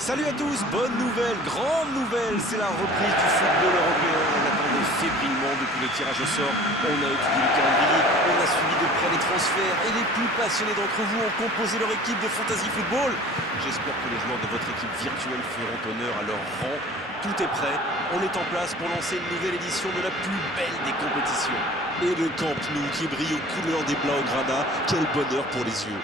Salut à tous, bonne nouvelle, grande nouvelle, c'est la reprise du football européen. On attendait fébrilement depuis le tirage au sort. On a étudié le calendrier, on a suivi de près les transferts et les plus passionnés d'entre vous ont composé leur équipe de Fantasy Football. J'espère que les joueurs de votre équipe virtuelle feront honneur à leur rang. Tout est prêt, on est en place pour lancer une nouvelle édition de la plus belle des compétitions. Et le Camp Nou qui brille aux couleurs des Blaugrana, quel bonheur pour les yeux.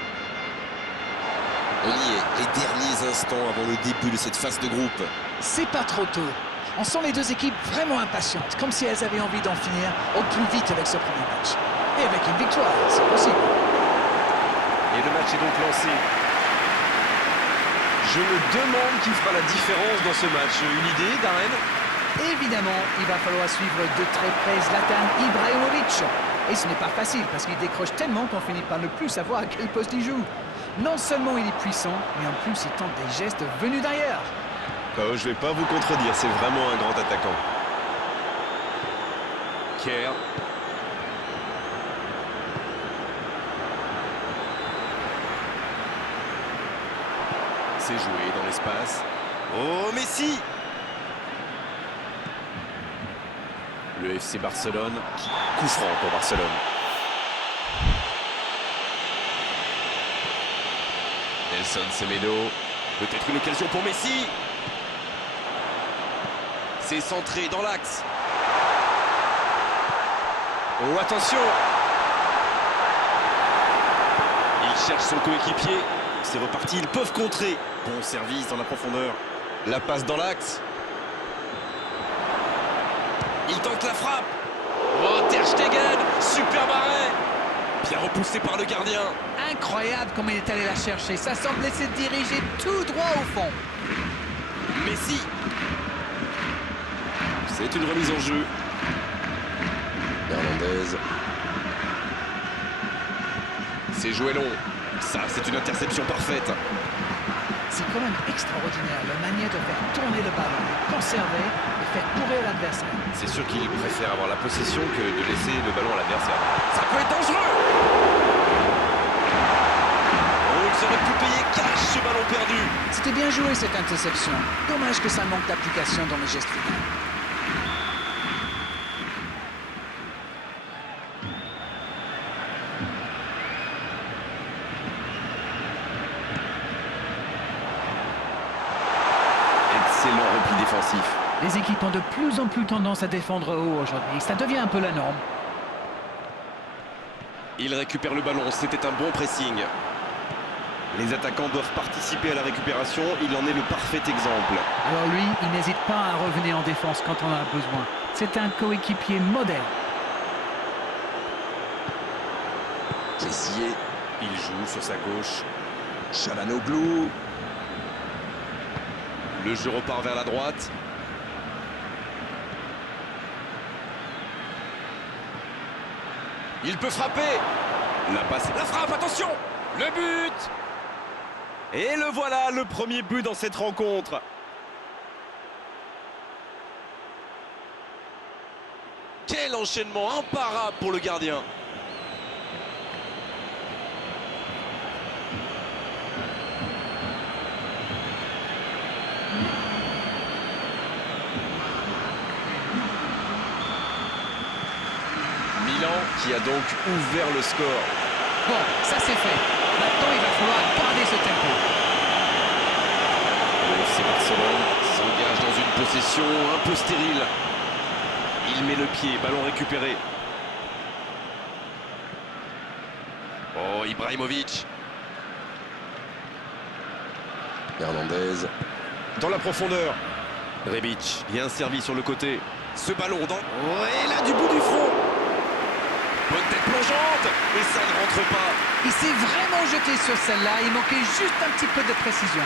On y est, les derniers instants avant le début de cette phase de groupe. C'est pas trop tôt. On sent les deux équipes vraiment impatientes, comme si elles avaient envie d'en finir au plus vite avec ce premier match. Et avec une victoire, c'est possible. Et le match est donc lancé. Je me demande qui fera la différence dans ce match. Une idée, Darren? Évidemment, il va falloir suivre de très près Zlatan Ibrahimovic. Et ce n'est pas facile, parce qu'il décroche tellement qu'on finit par ne plus savoir à quel poste il joue. Non seulement il est puissant, mais en plus il tente des gestes venus d'ailleurs. Oh, je vais pas vous contredire, c'est vraiment un grand attaquant. Kerr. C'est joué dans l'espace. Oh, Messi! Le FC Barcelone. Coup franc pour Barcelone. Nelson Semedo. Peut-être une occasion pour Messi. C'est centré dans l'axe. Oh, attention! Il cherche son coéquipier. C'est reparti, ils peuvent contrer. Bon service dans la profondeur. La passe dans l'axe. Il tente la frappe. Oh, Ter Stegen, super arrêt. Bien repoussé par le gardien. Incroyable comme il est allé la chercher. Ça semble laisser diriger tout droit au fond. Messi. C'est une remise en jeu. Hernandez. C'est joué long. Ça, c'est une interception parfaite. C'est quand même extraordinaire la manière de faire tourner le ballon, de conserver et faire courir l'adversaire. C'est sûr qu'il préfère avoir la possession que de laisser le ballon à l'adversaire. Ça peut être dangereux. Oh, il aurait pu payer cash ce ballon perdu. C'était bien joué cette interception. Dommage que ça manque d'application dans le geste final. Excellent repli défensif. Les équipes ont de plus en plus tendance à défendre haut aujourd'hui. Ça devient un peu la norme. Il récupère le ballon, c'était un bon pressing. Les attaquants doivent participer à la récupération, il en est le parfait exemple. Alors lui, il n'hésite pas à revenir en défense quand on en a besoin. C'est un coéquipier moderne. Kessié, il joue sur sa gauche. Çalhanoğlu. Le jeu repart vers la droite. Il peut frapper. La passe, la frappe, attention. Le but. Et le voilà, le premier but dans cette rencontre. Quel enchaînement imparable pour le gardien. Milan qui a donc ouvert le score. Bon, ça c'est fait. Maintenant, il va falloir garder ce tempo. Le FC Barcelone s'engage dans une possession un peu stérile. Il met le pied, ballon récupéré. Oh, Ibrahimovic. Hernandez. Dans la profondeur. Rebic, bien servi sur le côté. Ce ballon dans... Ouais, là, du bout du front. Bonne tête plongeante. Et ça ne rentre pas. Il s'est vraiment jeté sur celle-là. Il manquait juste un petit peu de précision.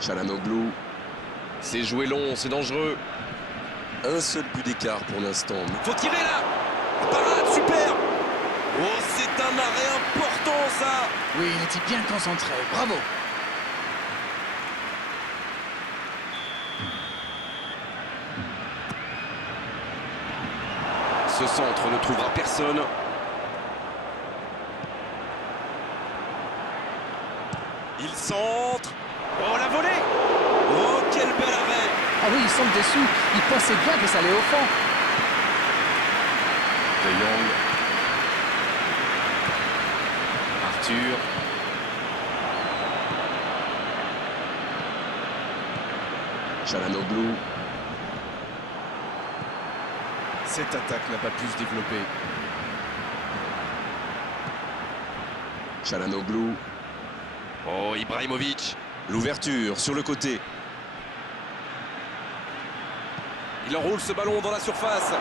Çalhanoğlu. C'est joué long, c'est dangereux. Un seul but d'écart pour l'instant. Faut tirer là. Parade, super. Oh, c'est un arrêt important ça. Oui, il était bien concentré. Bravo. Ce centre ne trouvera personne. Il centre. Oh, la volée. Oh, quel bel arrêt. Ah oui, ils sont dessus. Ils pensaient bien que ça allait au fond. De Jong. Arthur. Çalhanoğlu. Cette attaque n'a pas pu se développer. Çalhanoğlu. Oh, Ibrahimovic. L'ouverture sur le côté. Il enroule ce ballon dans la surface.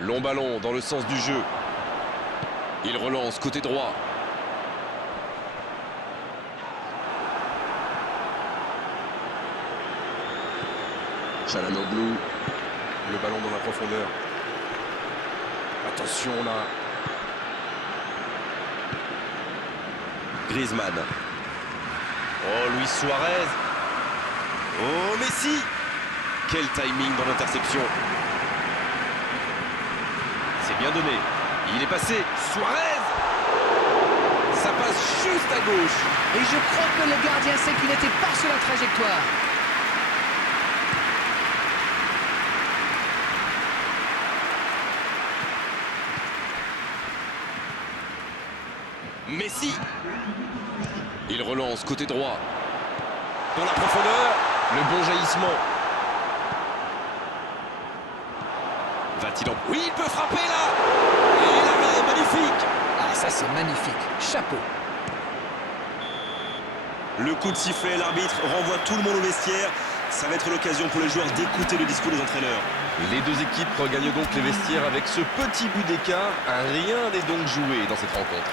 Long ballon dans le sens du jeu. Il relance côté droit. Çalhanoğlu. Le ballon dans la profondeur. Attention là. Griezmann. Oh, Luis Suarez. Oh, Messi. Quel timing dans l'interception. C'est bien donné. Il est passé. Suarez. Ça passe juste à gauche. Et je crois que le gardien sait qu'il n'était pas sur la trajectoire. Messi. Il relance côté droit. Dans la profondeur. Le bon jaillissement. Va-t-il en... Oui, il peut frapper là. Et l'arrêt, magnifique. Ah, ça c'est magnifique. Chapeau. Le coup de sifflet, l'arbitre renvoie tout le monde au vestiaire. Ça va être l'occasion pour les joueurs d'écouter le discours des entraîneurs. Les deux équipes regagnent donc les vestiaires avec ce petit but d'écart. Rien n'est donc joué dans cette rencontre.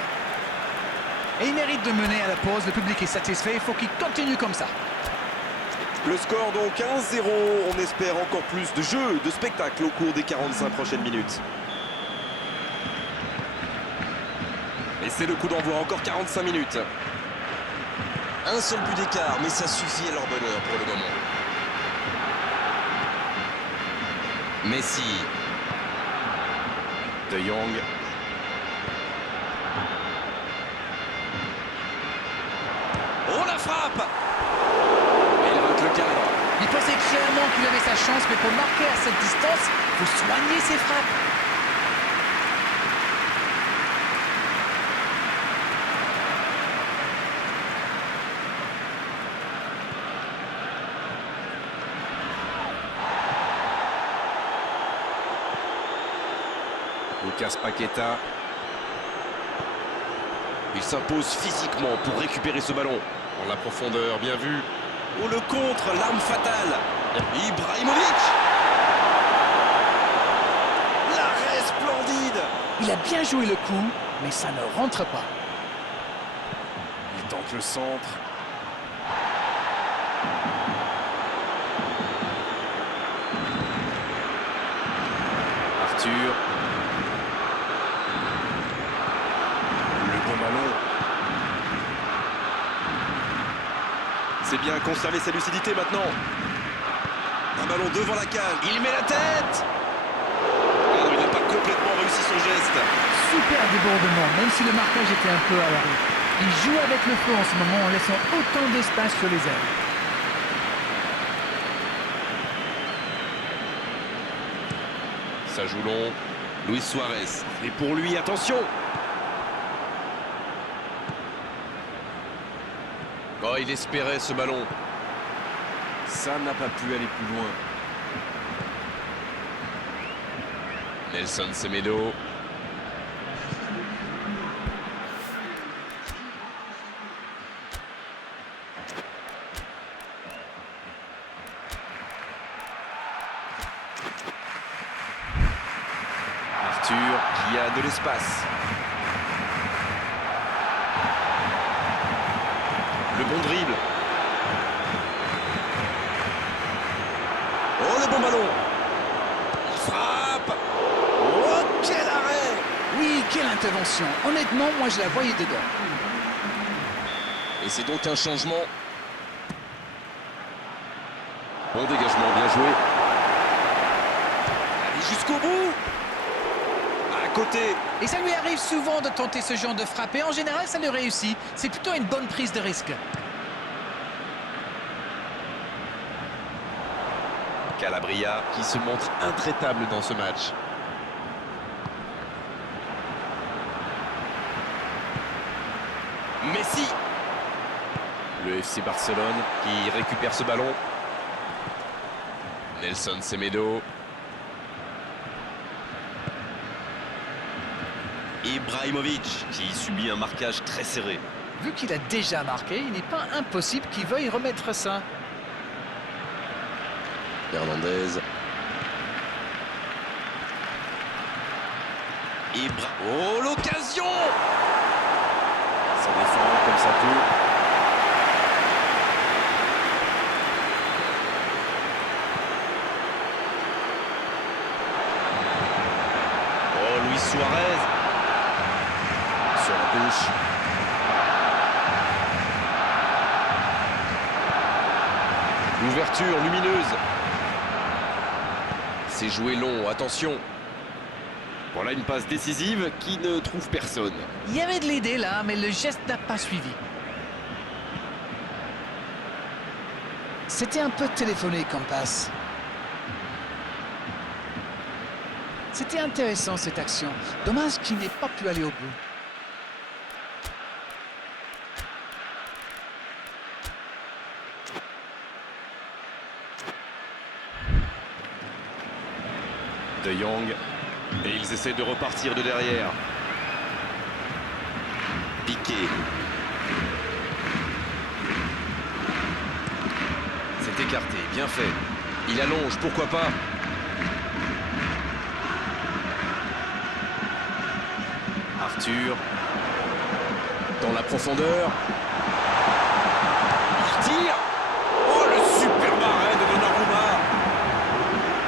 Et il mérite de mener à la pause. Le public est satisfait. Il faut qu'il continue comme ça. Le score donc 1-0. On espère encore plus de jeu, de spectacle au cours des 45 prochaines minutes. Et c'est le coup d'envoi, encore 45 minutes. Un seul but d'écart, mais ça suffit à leur bonheur pour le moment. Messi. De Jong. Oh, la frappe! Et il rate le cadre. Il pensait clairement qu'il avait sa chance, mais pour marquer à cette distance, il faut soigner ses frappes. Lucas Paqueta. Il s'impose physiquement pour récupérer ce ballon. Dans la profondeur, bien vu. Oh, le contre, l'arme fatale. Ibrahimovic. L'arrêt splendide. Il a bien joué le coup, mais ça ne rentre pas. Il tente le centre. Arthur. C'est bien conserver sa lucidité maintenant. Un ballon devant la cage. Il met la tête. Ah non, il n'a pas complètement réussi son geste. Super débordement, même si le marquage était un peu à l'arrêt. Il joue avec le feu en ce moment en laissant autant d'espace sur les ailes. Ça joue long. Luis Suarez. Et pour lui, attention. Oh, il espérait ce ballon. Ça n'a pas pu aller plus loin. Nelson Semedo. Arthur qui a de l'espace. Le bon dribble. Oh, le bon ballon. Il frappe. Oh, quel arrêt. Oui, quelle intervention. Honnêtement, moi je la voyais dedans. Et c'est donc un changement. Bon dégagement, bien joué. Allez jusqu'au bout. À côté. Et ça lui arrive souvent de tenter ce genre de frappe. Et en général, ça lui réussit. C'est plutôt une bonne prise de risque. Calabria qui se montre intraitable dans ce match. Messi. Le FC Barcelone qui récupère ce ballon. Nelson Semedo. Ibrahimovic qui subit un marquage très serré. Vu qu'il a déjà marqué, il n'est pas impossible qu'il veuille remettre ça. Hernandez. Oh, l'occasion! Ça défend comme ça peut. Oh, Luis Suarez. Sur la gauche. L'ouverture lumineuse. C'est joué long, attention. Voilà une passe décisive qui ne trouve personne. Il y avait de l'idée là, mais le geste n'a pas suivi. C'était un peu téléphoné comme passe. C'était intéressant cette action. Dommage qu'il n'ait pas pu aller au bout. De Jong. Et ils essaient de repartir de derrière. Piqué. C'est écarté, bien fait. Il allonge, pourquoi pas. Arthur. Dans la profondeur. Il tire. Oh, le super arrêt de Donnarumma.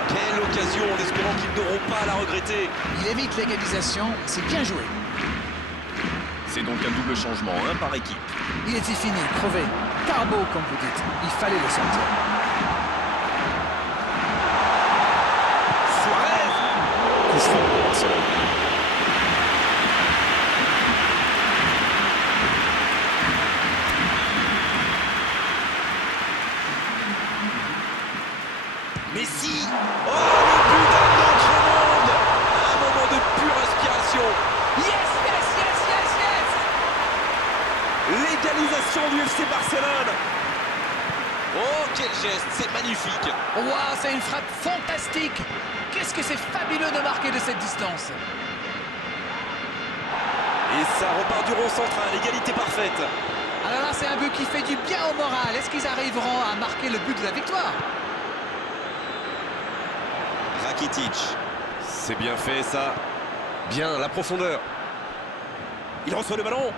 Quelle occasion, en espérant qu'ils n'auront pas à la regretter. Il évite l'égalisation, c'est bien joué. C'est donc un double changement, un par équipe. Il était fini, crevé. Carbo, comme vous dites. Il fallait le sentir. Suarez. Coup franc pour Barcelone. Messi. Oh, le but d'un autre monde. Un moment de pure inspiration. Yes, yes, yes, yes, yes! L'égalisation du FC Barcelone. Oh, quel geste, c'est magnifique. Waouh, c'est une frappe fantastique! Qu'est-ce que c'est fabuleux de marquer de cette distance! Et ça repart du rond central, égalité parfaite. Alors là, c'est un but qui fait du bien au moral. Est-ce qu'ils arriveront à marquer le but de la victoire? Rakitic. C'est bien fait ça. Bien, la profondeur. Il reçoit le ballon.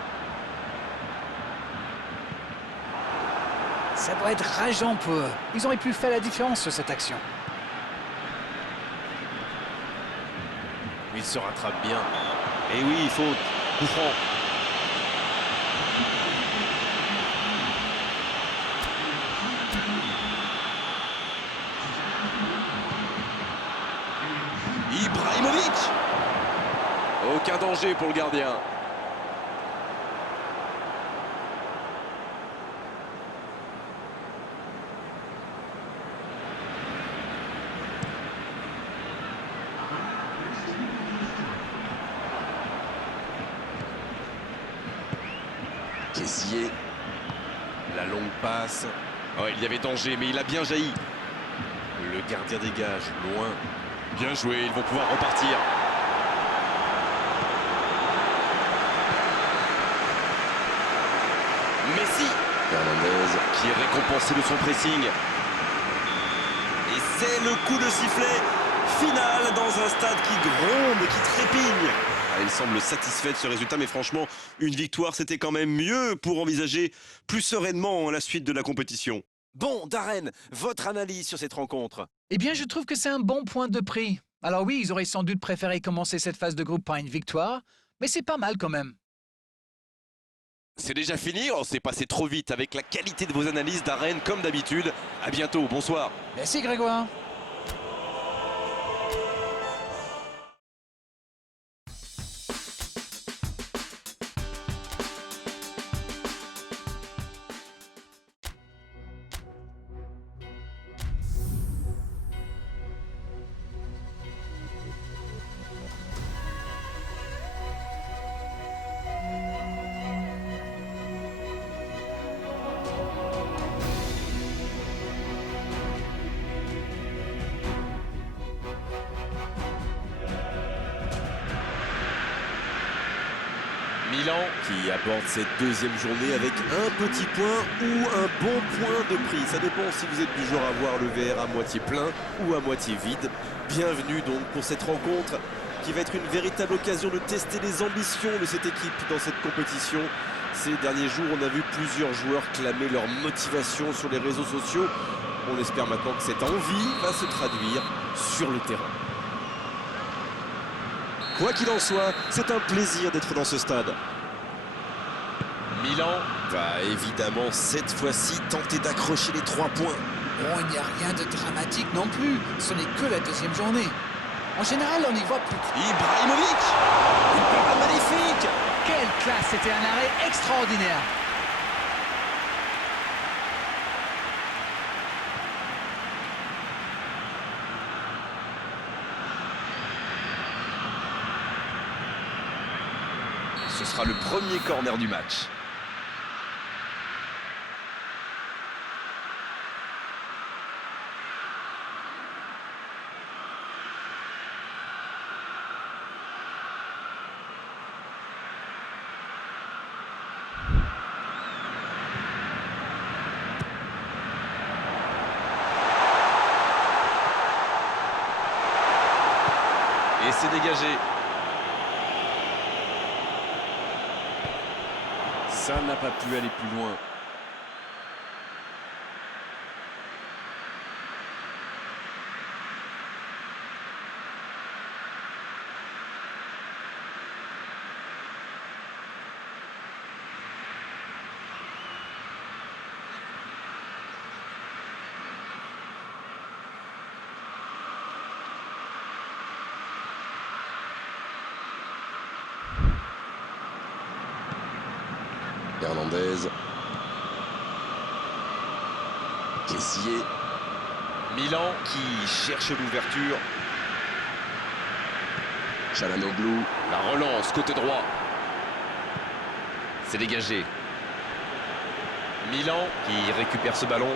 Ça doit être rageant pour eux. Ils auraient pu faire la différence sur cette action. Il se rattrape bien. Et oui, faute. Coup franc. Ibrahimovic. Aucun danger pour le gardien. Kessié. La longue passe. Oh, il y avait danger, mais il a bien jailli. Le gardien dégage, loin. Bien joué, ils vont pouvoir repartir. Messi. Hernandez qui est récompensé de son pressing. Et c'est le coup de sifflet final dans un stade qui gronde, qui trépigne. Ah, il semble satisfait de ce résultat, mais franchement, une victoire, c'était quand même mieux pour envisager plus sereinement la suite de la compétition. Bon, Darren, votre analyse sur cette rencontre? Eh bien, je trouve que c'est un bon point de prix. Alors oui, ils auraient sans doute préféré commencer cette phase de groupe par une victoire, mais c'est pas mal quand même. C'est déjà fini, on s'est passé trop vite avec la qualité de vos analyses d'arène comme d'habitude. À bientôt, bonsoir. Merci Grégoire. Milan qui aborde cette deuxième journée avec un petit point ou un bon point de prix. Ça dépend si vous êtes du genre à voir le verre à moitié plein ou à moitié vide. Bienvenue donc pour cette rencontre qui va être une véritable occasion de tester les ambitions de cette équipe dans cette compétition. Ces derniers jours, on a vu plusieurs joueurs clamer leur motivation sur les réseaux sociaux. On espère maintenant que cette envie va se traduire sur le terrain. Quoi qu'il en soit, c'est un plaisir d'être dans ce stade. Milan va évidemment cette fois-ci tenter d'accrocher les 3 points. Bon, il n'y a rien de dramatique non plus. Ce n'est que la deuxième journée. En général, on y voit plus. Ibrahimovic, une parade magnifique. Quelle classe, c'était un arrêt extraordinaire. Ce sera le premier corner du match. Et c'est dégagé. Ça n'a pas pu aller plus loin. Hernandez. Kessié. Milan qui cherche l'ouverture. Çalhanoğlu. La relance côté droit. C'est dégagé. Milan qui récupère ce ballon.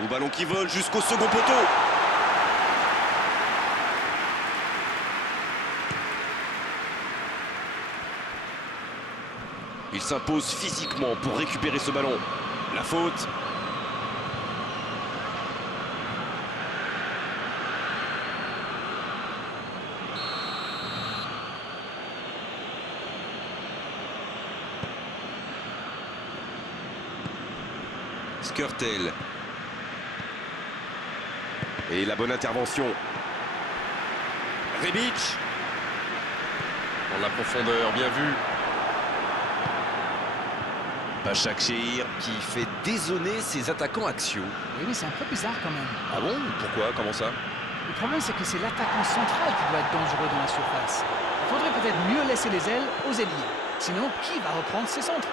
Le ballon qui vole jusqu'au second poteau. Il s'impose physiquement pour récupérer ce ballon. La faute. Skrtel. Et la bonne intervention. Rebic. Dans la profondeur, bien vu. Başakşehir qui fait dézonner ses attaquants axiaux. Oui, mais c'est un peu bizarre quand même. Ah bon? Pourquoi? Comment ça? Le problème, c'est que c'est l'attaquant central qui doit être dangereux dans la surface. Il faudrait peut-être mieux laisser les ailes aux ailiers. Sinon, qui va reprendre ses centres?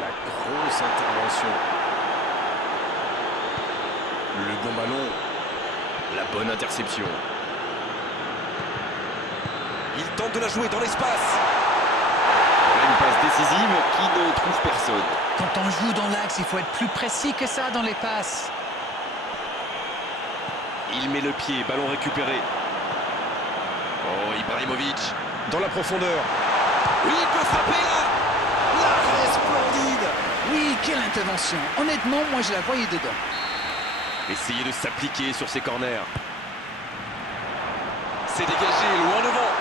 La grosse intervention. Le bon ballon. La bonne interception. Il tente de la jouer dans l'espace. Une passe décisive qui ne trouve personne. Quand on joue dans l'axe, il faut être plus précis que ça dans les passes. Il met le pied, ballon récupéré. Oh, Ibrahimovic dans la profondeur. Oui, il peut frapper là. L'arrêt splendide. Oui, quelle intervention. Honnêtement, moi je la voyais dedans. Essayez de s'appliquer sur ces corners. C'est dégagé, loin devant.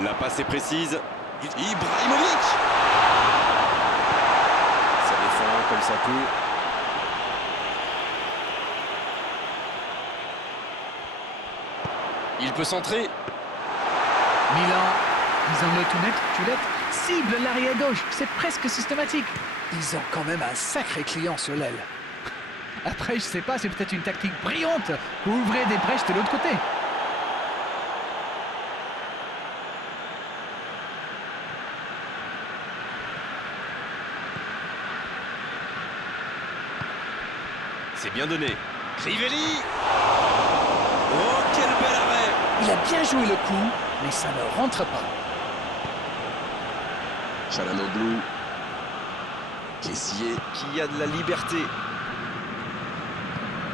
La passe est précise. Ibrahimovic. Ça défend comme ça peut. Il peut centrer. Milan, disons-le tout net, Tulette, cible l'arrière gauche. C'est presque systématique. Ils ont quand même un sacré client sur l'aile. Après, je sais pas, c'est peut-être une tactique brillante pour ouvrir des brèches de l'autre côté. C'est bien donné. Crivelli. Oh, quel bel arrêt. Il a bien joué le coup, mais ça ne rentre pas. Çalhanoğlu. Kessié qui a de la liberté.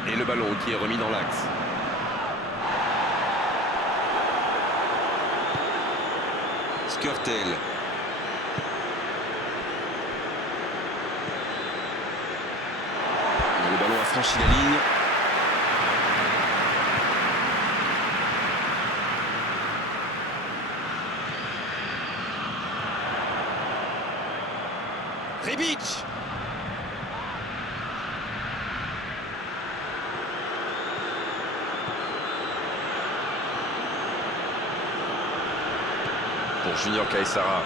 Et le ballon qui est remis dans l'axe. Skrtel. Le ballon a franchi la ligne. Rebic. Pour Junior Caesara.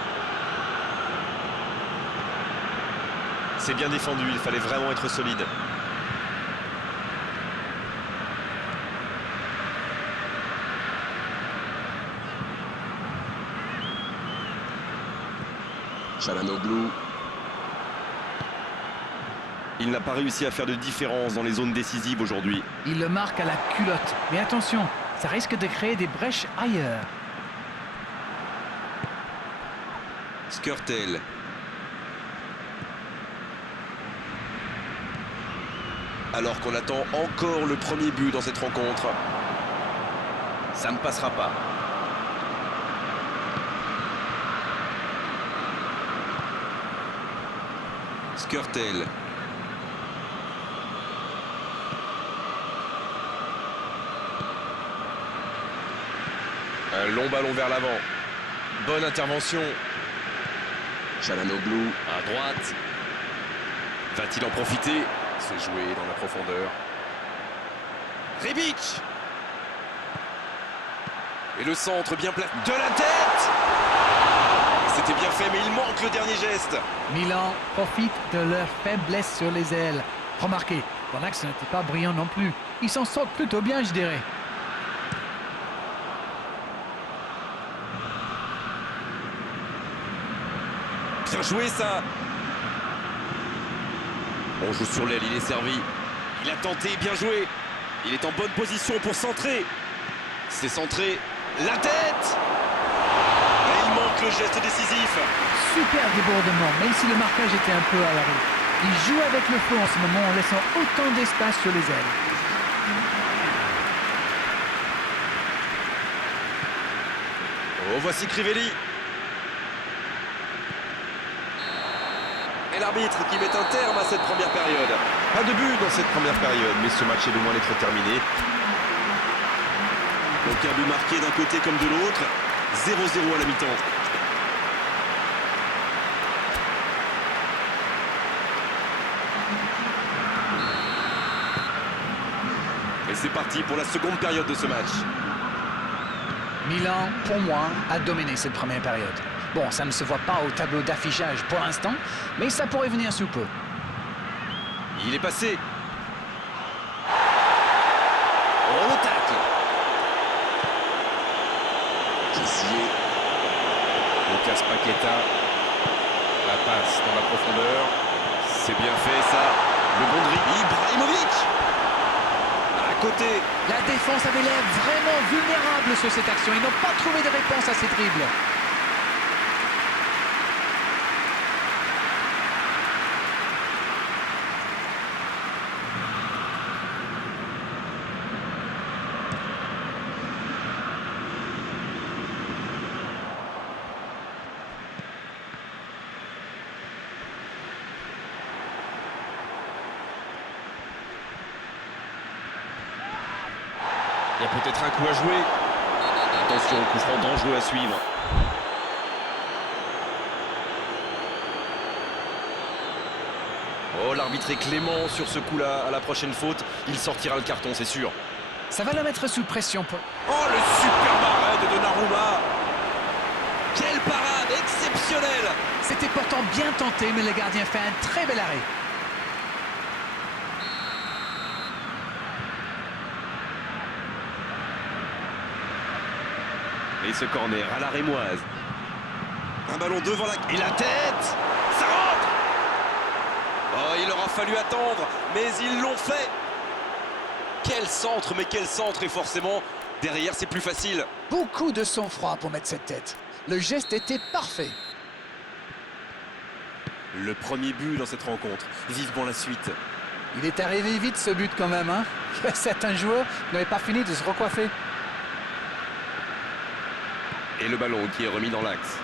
C'est bien défendu, il fallait vraiment être solide. Çalhanoğlu. Il n'a pas réussi à faire de différence dans les zones décisives aujourd'hui. Il le marque à la culotte. Mais attention, ça risque de créer des brèches ailleurs. Skrtel. Alors qu'on attend encore le premier but dans cette rencontre. Ça ne passera pas. Skrtel. Un long ballon vers l'avant. Bonne intervention. Çalhanoğlu à droite. Va-t-il en profiter? C'est joué dans la profondeur. Rebic. Et le centre bien placé. De la tête. C'était bien fait, mais il manque le dernier geste. Milan profite de leur faiblesse sur les ailes. Remarquez, dans l'axe, ce n'était pas brillant non plus. Ils s'en sortent plutôt bien, je dirais. Bien joué ça. On joue sur l'aile, il est servi. Il a tenté, bien joué. Il est en bonne position pour centrer. C'est centré. La tête. Et il manque le geste décisif. Super débordement, même si le marquage était un peu à l'arrêt. Il joue avec le feu en ce moment en laissant autant d'espace sur les ailes. Oh, voici Crivelli. Et l'arbitre qui met un terme à cette première période. Pas de but dans cette première période, mais ce match est loin d'être terminé. Donc un but marqué d'un côté comme de l'autre. 0-0 à la mi-temps. Et c'est parti pour la seconde période de ce match. Milan, pour moi, a dominé cette première période. Bon, ça ne se voit pas au tableau d'affichage pour l'instant, mais ça pourrait venir sous peu. Il est passé. Oh, le tacle. Kessié. Lucas Paqueta. La passe dans la profondeur. C'est bien fait ça. Le bon dribble. Ibrahimovic. À côté. La défense avait l'air vraiment vulnérable sur cette action. Ils n'ont pas trouvé de réponse à ces dribbles. Il y a peut-être un coup à jouer. Attention, coup franc dangereux à suivre. Oh, l'arbitre est clément sur ce coup-là. À la prochaine faute, il sortira le carton, c'est sûr. Ça va le mettre sous pression pour... Oh, le superbe arrêt de Donnarumma. Quelle parade exceptionnelle. C'était pourtant bien tenté, mais le gardien fait un très bel arrêt. Et ce corner à la rémoise. Un ballon devant la... Et la tête. Ça rentre. Oh, il aura fallu attendre, mais ils l'ont fait. Quel centre, mais quel centre. Et forcément, derrière, c'est plus facile. Beaucoup de sang-froid pour mettre cette tête. Le geste était parfait. Le premier but dans cette rencontre. Vivement la suite. Il est arrivé vite ce but quand même, hein. Certains joueurs n'avaient pas fini de se recoiffer. Et le ballon qui est remis dans l'axe.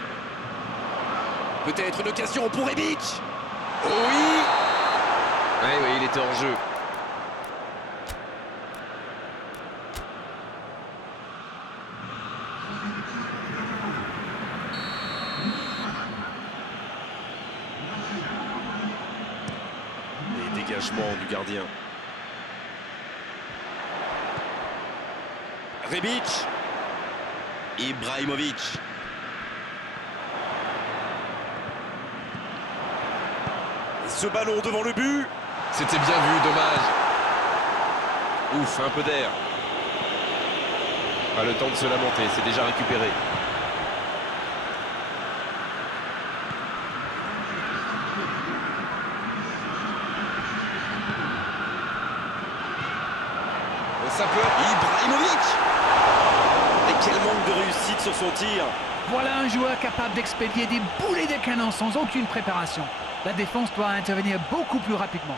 Peut-être une occasion pour Rebic. Oh oui. Oui, il était hors jeu. Les dégagements du gardien. Rebic. Ibrahimovic. Et ce ballon devant le but. C'était bien vu, dommage. Ouf, un peu d'air. Pas le temps de se lamenter, c'est déjà récupéré. Ça peut... Ibrahimovic. Et quel manque de réussite sur son tir. Voilà un joueur capable d'expédier des boulets de canon sans aucune préparation. La défense doit intervenir beaucoup plus rapidement.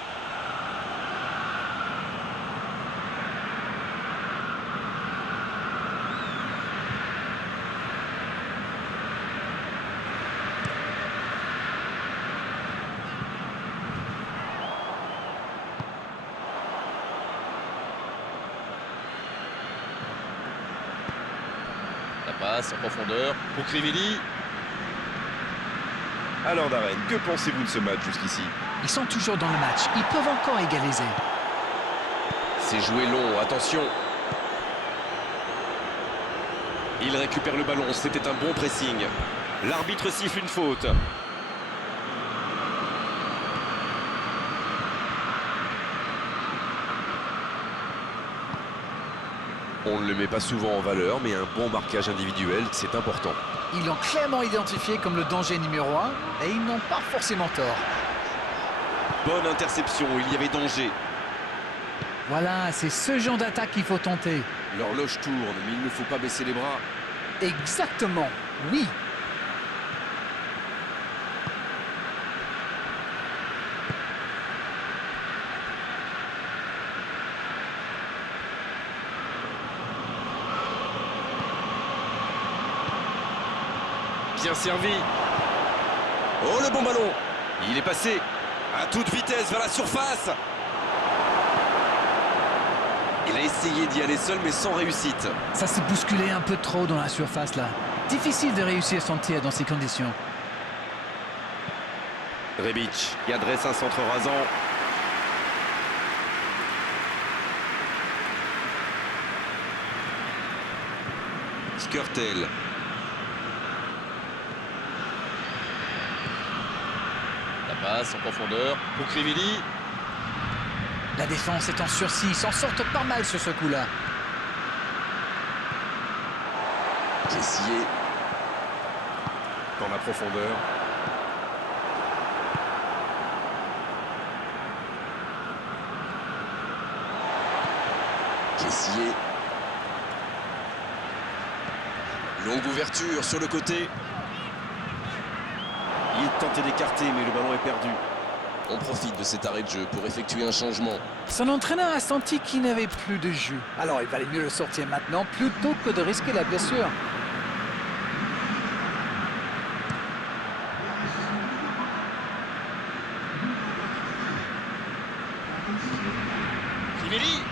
La passe en profondeur pour Crivelli. Alors Darren, que pensez-vous de ce match jusqu'ici? Ils sont toujours dans le match. Ils peuvent encore égaliser. C'est joué long, attention. Il récupère le ballon, c'était un bon pressing. L'arbitre siffle une faute. On ne le met pas souvent en valeur, mais un bon marquage individuel, c'est important. Ils l'ont clairement identifié comme le danger numéro 1 et ils n'ont pas forcément tort. Bonne interception, il y avait danger. Voilà, c'est ce genre d'attaque qu'il faut tenter. L'horloge tourne, mais il ne faut pas baisser les bras. Exactement, oui. Bien servi. Oh, le bon ballon. Il est passé à toute vitesse vers la surface. Il a essayé d'y aller seul, mais sans réussite. Ça s'est bousculé un peu trop dans la surface, là. Difficile de réussir son tir dans ces conditions. Rebic qui adresse un centre rasant. Skrtel. La passe en profondeur pour Crivelli. La défense est en sursis, ils s'en sortent pas mal sur ce coup-là. Kessié. Dans la profondeur. Kessié. Longue ouverture sur le côté. Il tentait d'écarter, mais le ballon est perdu. On profite de cet arrêt de jeu pour effectuer un changement. Son entraîneur a senti qu'il n'avait plus de jus. Alors il valait mieux le sortir maintenant plutôt que de risquer la blessure. Crivelli.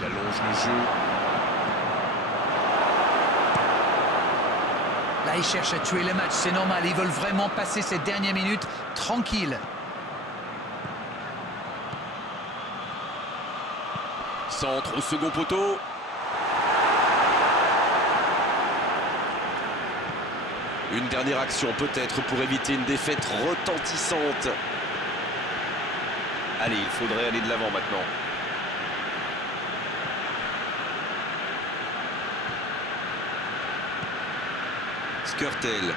Il allonge le jeu. Là, ils cherchent à tuer le match, c'est normal. Ils veulent vraiment passer ces dernières minutes tranquilles. Centre au second poteau. Une dernière action peut-être pour éviter une défaite retentissante. Allez, il faudrait aller de l'avant maintenant. Skrtel.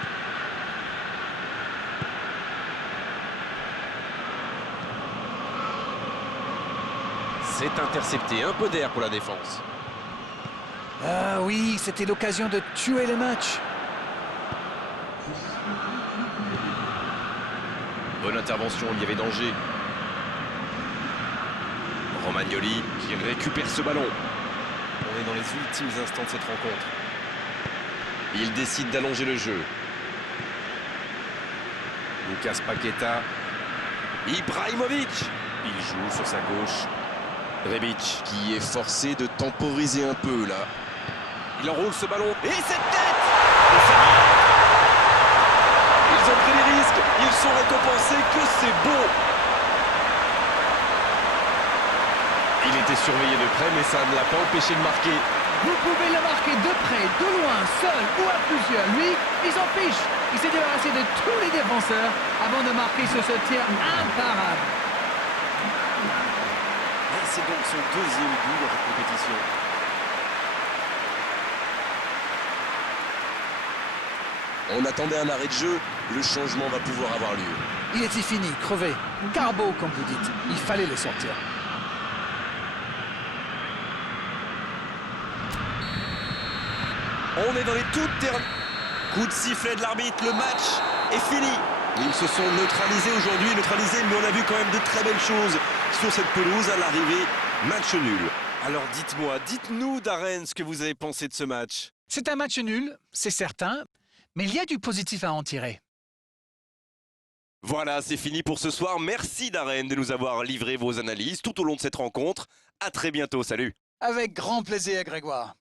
C'est intercepté, un peu d'air pour la défense. Ah oui, c'était l'occasion de tuer le match. Bonne intervention, il y avait danger. Romagnoli qui récupère ce ballon. On est dans les ultimes instants de cette rencontre. Il décide d'allonger le jeu. Lucas Paqueta. Ibrahimovic. Il joue sur sa gauche. Rebic qui est forcé de temporiser un peu là. Il enroule ce ballon. Et cette tête! Et ça rentre. Ils ont pris des risques. Ils sont récompensés. Que c'est beau! Il était surveillé de près, mais ça ne l'a pas empêché de marquer. Vous pouvez le marquer de près, de loin, seul ou à plusieurs. Lui, il s'en fiche. Il s'est débarrassé de tous les défenseurs avant de marquer sur ce tir imparable. Et c'est donc son deuxième but dans la compétition. On attendait un arrêt de jeu. Le changement va pouvoir avoir lieu. Il était fini, crevé. Carbo, comme vous dites. Il fallait le sortir. On est dans les toutes terrains. Coup de sifflet de l'arbitre, le match est fini. Ils se sont neutralisés aujourd'hui, mais on a vu quand même de très belles choses sur cette pelouse à l'arrivée. Match nul. Alors dites-nous Darren ce que vous avez pensé de ce match. C'est un match nul, c'est certain, mais il y a du positif à en tirer. Voilà, c'est fini pour ce soir. Merci Darren de nous avoir livré vos analyses tout au long de cette rencontre. À très bientôt, salut. Avec grand plaisir, Grégoire.